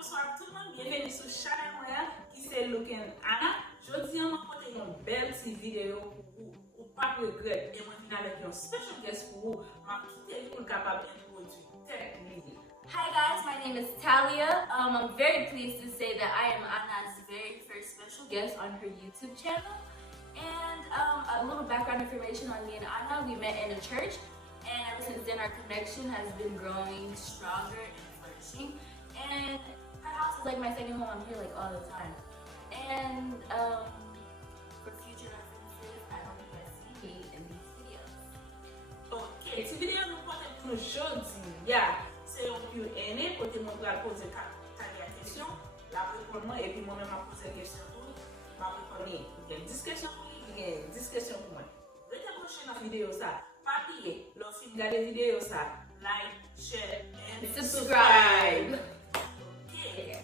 bonsoir tout le monde, bienvenue sur Chanel Moya qui c'est Look and Anna. Aujourd'hui, on va porter une belle petite vidéo pour vous, ou pas de regret. Et moi, je viens avec un special guest pour vous, ma petite pour capable d'introduire technique. Hi guys, my name is Talia. I'm very pleased to say that I am Anna's very first special guest on her YouTube channel. And a little background information on me and Anna, we met in a church. And ever since then, our connection has been growing stronger and flourishing. And her house is like my second home. I'm here like all the time. And for future references, I hope you guys see me in these videos. Ok, cette vidéo nous porte pour aujourd'hui. C'est un peu aîné pour te montrer à poser ta question, la répondre moi et puis moi-même à poser la question pour lui. Je vais répondre. Il y a une discussion pour lui, il y a une discussion pour moi. Restez branchés dans la vidéo ça. Pas plier. Lorsque vous regardez la vidéo ça, like, share and Subscribe. Ok.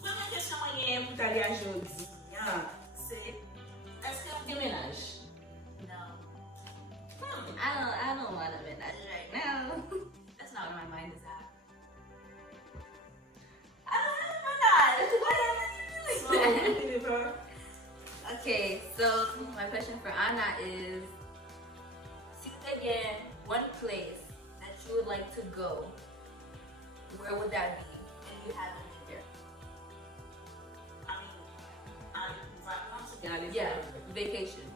Première question pour t'aller aujourd'hui, c'est est-ce que vous déménage? No. I don't want to menage right now. That's not where my mind is at. I don't have a menage. What am I doing? Okay, so my question for Anna is, choose again one place that you would like to go. Where would that be? And you haven't been there. Yeah, vacation.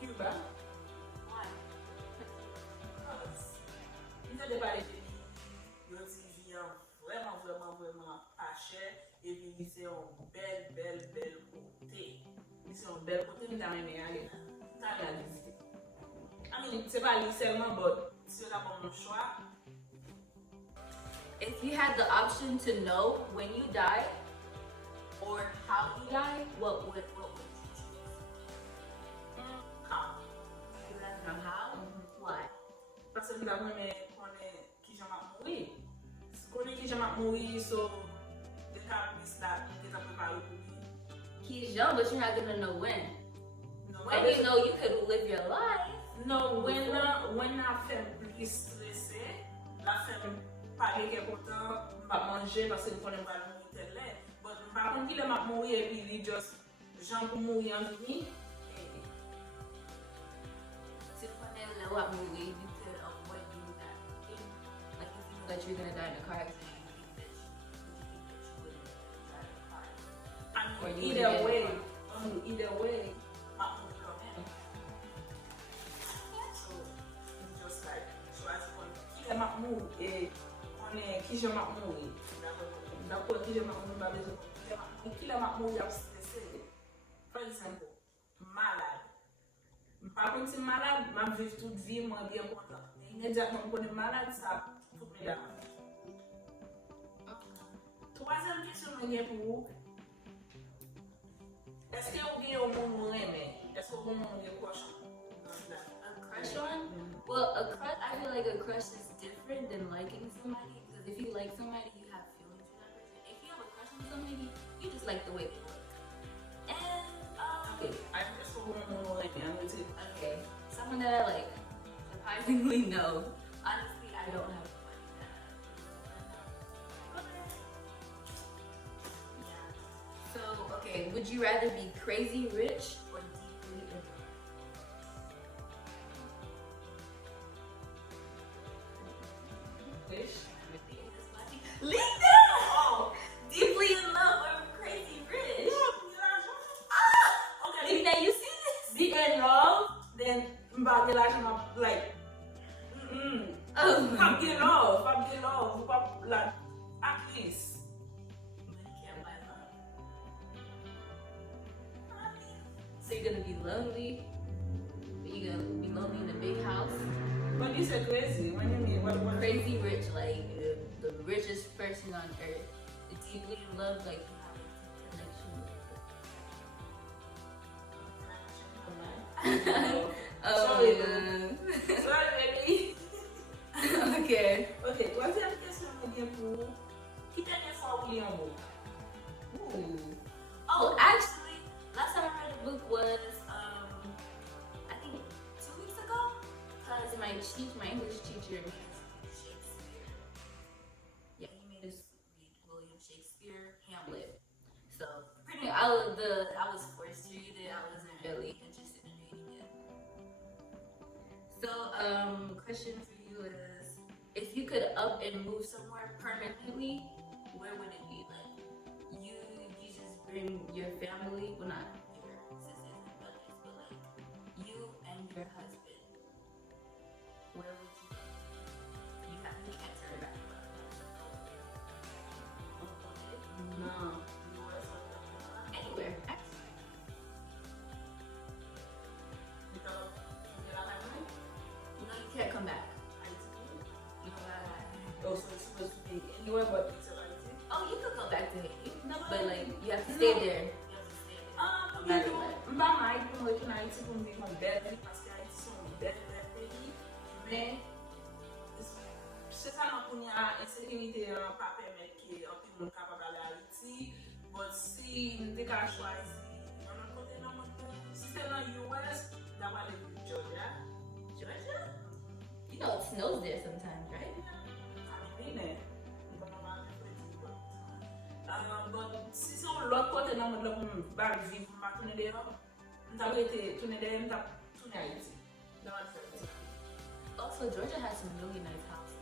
Cuba. Why? Il ne pas les pays, il vient vraiment pas cher et puis c'est une belle côté. C'est une belle côté, mais t'as même aller là. T'as bien visiter. C'est pas aller seulement, but c'est là mon choix. If you had the option to know when you die or how you die, what would you choose? How? You would like to know how? Why? Parce que nous avons connaît qui j'aime mourir. Si connaît qui j'aime mourir, so the happiness that nous avons préparé pour lui. He's young, but you're not gonna know when. No, When you know you could live your life. no, when la femme plus stressée, la femme parler quelque temps, pas manger parce que nous connaissons pas le tel lait. But par contre, il a mourir et puis il just Jean pour mourir en vie. So when they know what movie, you could avoid doing that. Like if you know that you're gonna die in a car accident, you think that you wouldn't die in a car accident. Or you Either wouldn't way, get it. either way, ma mourir quand même. So, just like, choisir qui est ma mourir et on est qui je m'a mourir. D'accord, qui je m'a mourir, pas besoin. Qui la m'a mourir, stressé. Par exemple, malade. Par contre, si malade, je vais vivre toute vie, moi bien content. Immédiatement, quand on est malade, ça tout me dérange. Troisième question pour vous. Est-ce que vous avez un monde aimé? Est-ce que vous avez un crush? A crush on? Well, a crush. I feel like a crush is different than liking somebody. Because if you like somebody, you have feelings for that person. If you have a crush on somebody, you just like the way they look. And Okay, I just want to know like I'm with it. okay, someone that I like. Surprisingly, no. Honestly, I don't have somebody that. Yeah. So okay, would you rather be crazy rich or deeply in love? Fish. Linda! Oh, deeply in love or crazy rich? Okay, Linda, you see this? be in love, then mbak like Oh. I'm in love, like at least. But you can't buy love. So you're gonna be lonely, but you're gonna be lonely in a big house. But you said crazy. What do you mean? What? Crazy rich, like the richest person on earth. Deeply in love, like you have a connection. Sorry, Oh, sorry, baby. okay. Okay, troisième question bien pour vous. Qui dernière fois vous lisez un book? Ooh. Oh, actually, last time I read a book was I think 2 weeks ago, because my English teacher, she I was forced to read it. I wasn't really interested in reading it. So, question for you is, if you could up and move somewhere permanently, where would it be? Like, you just bring your family, well, not your sisters and brothers, but like you and your husband. Where would you go? You can't turn back. No. Anywhere, actually. No, you can't come back. Oh, so it's supposed to be anywhere but it's Haiti? Oh, you could go back to Haiti, No, but like you have to stay there. Mba may pou mwen ken Haiti pou mwen viv an bel vi, paske Haiti son bel peyi, men se sa nan pou nye insekurite an pa permet ki anpil moun kapab ale Haiti, but si nou te ka chwazi nan an kote nan moun, si se nan US, da wale vi Georgia. Georgia? You know it snows there sometimes, right? But si son lot kote nan moun la pou mwen bag viv pou mwen toune de yo, mwen ta wete toune de yo, mwen ta toune Haiti. Da wale fè. Also, Georgia has some really nice houses.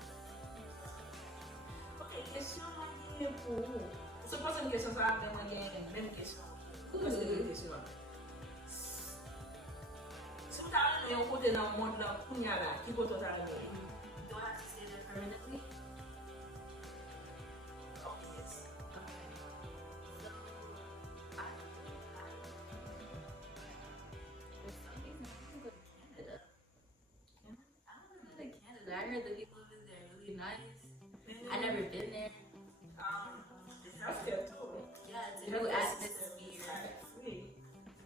Ok, kesyon mwen gen pou. Se posen kesyon sa ap mwen gen men kesyon. Posen gen kesyon. Si mwen ta wale yon kote nan moun la pou nye la, ki kote ta wale yon? Do I have to stay there permanently? Oh, yes. Okay. So, for some reason, I want to go to Canada. I want to go to Canada. I heard the people over there are really nice. I never been there. The healthcare too. Yeah, it's a new atmosphere. Free.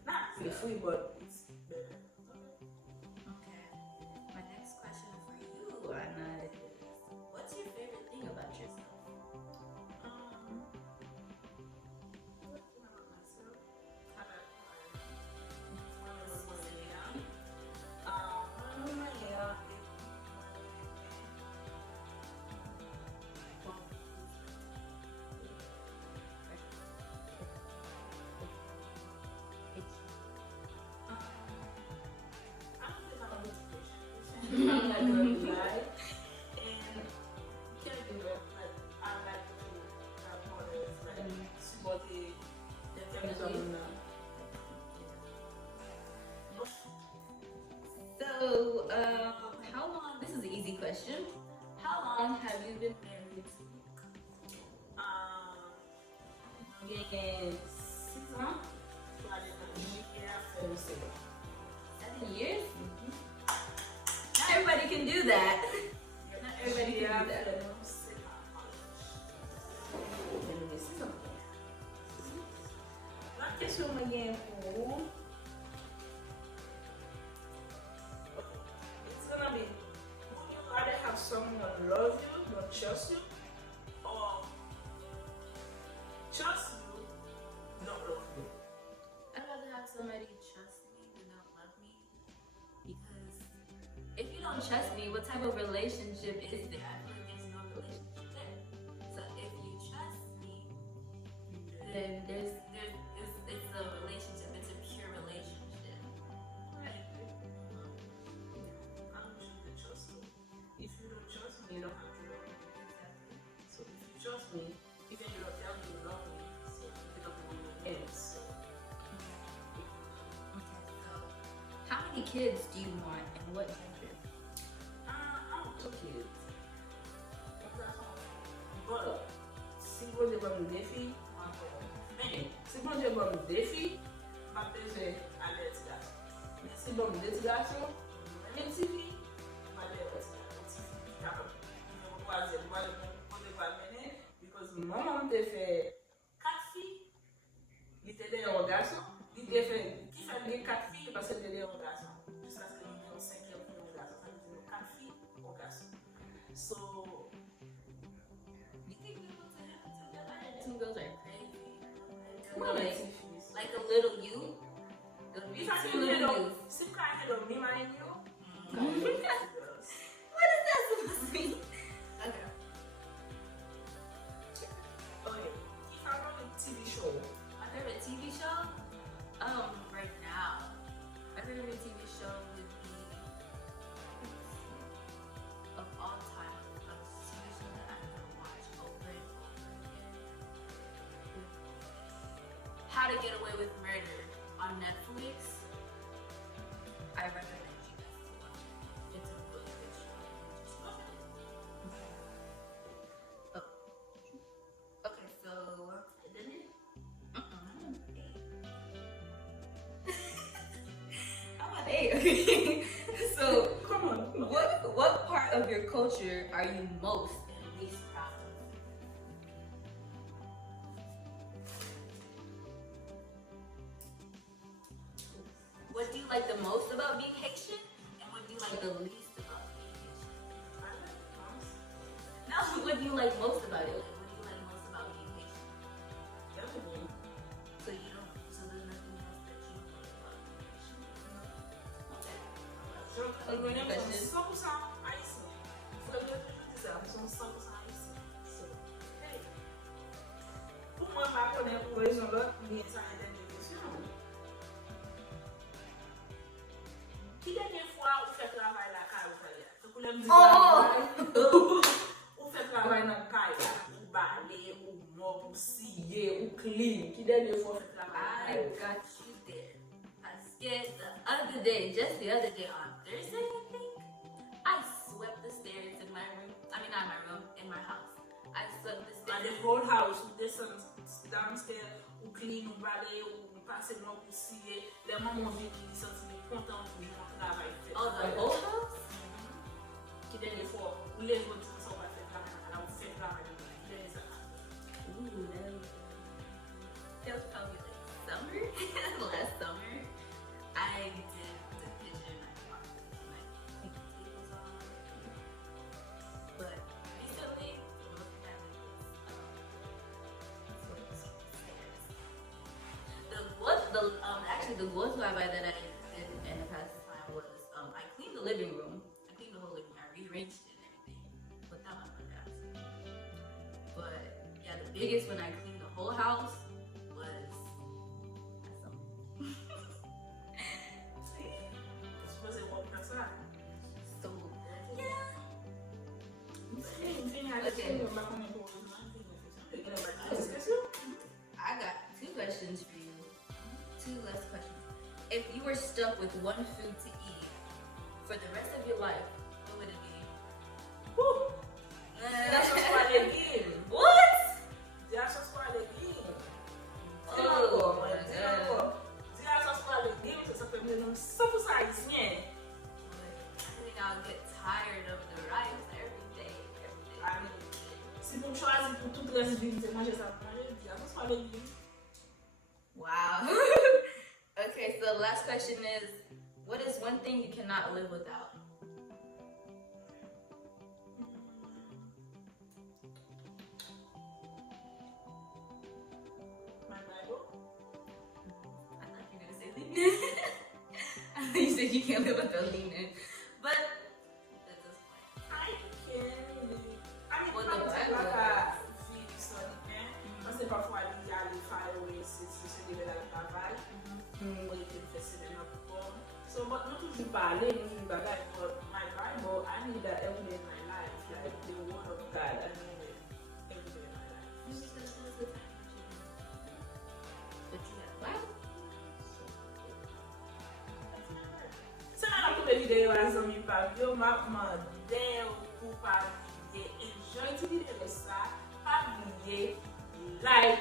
Not really free, but it's better. Okay. My next question for you, Anna, is what's your favorite thing about yourself? What do I about myself? I like my hair. My hair. I don't think I'm a motivation. I'm like a guy, and caregiver, like I like to have mothers, like support the terms of So, how long, this is an easy question. How long have you been married to? getting 6 months. So I did a year after the 7 years? Not everybody can do that. Not everybody can do that. La question mwen gen pou it's gonna be, would you rather have someone love you but trust you, or trust you not love you? I'd rather have somebody trust me than not love me. Because if you don't trust me, what type of relationship is there? I feel like there's no relationship there. So if you trust me, then it's a relationship. It's a pure relationship. Right. I'm choosing to trust you. If you don't trust me, you don't have to love me. Exactly. So if you trust me, even you don't tell me you love me, so you don't know your ends. So Okay, so how many kids do you want and what gender? I want 2 kids. But si bon Dieu va me défi, mais si bon Dieu va me défi, ma besoin à l'aide garçon. Mais si bon me défi garçon, même si fille, ma l'aide garçon. Because maman te fait 4 filles, il était derrière un garçon, il te fait qui fait 4 filles parce que c'était derrière un garçon. Jusqu'à ce qu'il y ait un 5e fille au garçon, ça veut dire 4 filles au garçon. So You think we want to have two girls? 2 girls are crazy. Well, Like a little you. It'll be if I 2 can little head yous. of some kind of me and you, What is that supposed to mean? Okay. okay. If I run a TV show, My favorite TV show? to Get Away with Murder on Netflix. I recommend you guys to watch it. It's a really good show. Oh. Okay, so I'm an 8. Okay. So Come on. what part of your culture are you most and least proud of? What do you like the most about being Haitian, and what do you like the least about being Haitian? No, what do you like most about it? Like, what do you like most about being Haitian? So you don't. So there's nothing else that you like about being Haitian. Okay. Nous sommes 100% haïtiens. Il faut que je dise ça, nous sommes 100% haïtiens. So, hey. Pour moi, je connais pour raison l'autre, mais ça a été une question. Qui dernière fois vous faites travail la caille ou talia? C'est pour le dire. Vous faites travail dans la caille, ou balayer, ou mop, ou scier, ou clean. Qui dernière fois vous faites travail? I got you there. I scared just the other day on Thursday, I think, I swept the stairs in my room. I mean, not my room, in my house. I swept the And stairs. the whole house, ou descend downstairs, ou clean, ou balayer, ou passer mop, ou scier. Les mamans viennent, ils sont contents pour mon travail fait. Oh, the whole house? Qui dernière fois, ou les autres qui sont pas fait travail, alors vous faites travail. Ooh, that was probably like summer. Last summer, I did the kitchen. I put the tables on. But recently, most of that actually the worst Wi-Fi that I did in the past time was I cleaned the living room. I cleaned the whole living room. I rearranged it and everything. But that was my dad's. But yeah, the biggest when I cleaned the whole house was Supposé one person. so yeah. I got 2 questions for you. 2 last questions. If you were stuck with one food to eat for the rest of your life, what would it be? That's just why they give. What? That's just why they give. Oh my god. That's just why they give. Ça s'appelle nous sommes haïtiens. I think I'll get tired of the rice every day. Si vous choisissez pour toute la vie, c'est manger ça. That's just why they give. Wow. Okay, so the last question is, what is one thing you cannot live without? My Bible. I thought you were gonna say lean. I thought you said you can't live without leaning. But that's just fine. I can live. I mean, Well, pas the dire Bible la vie historique, parce que parfois il y a des fireways, c'est de la travail. Moi, je fais ça de notre corps. So, but not toujours parler, not toujours bagaille, but my Bible, I need that every day in my life. Like the word of God, I need it every day in my life. You just gotta tell us the time. But you have a Bible? Se nan ap touve videyo a zami pavyo, ma mande ou pa blye enjoy ti videyo sa, pa blye like,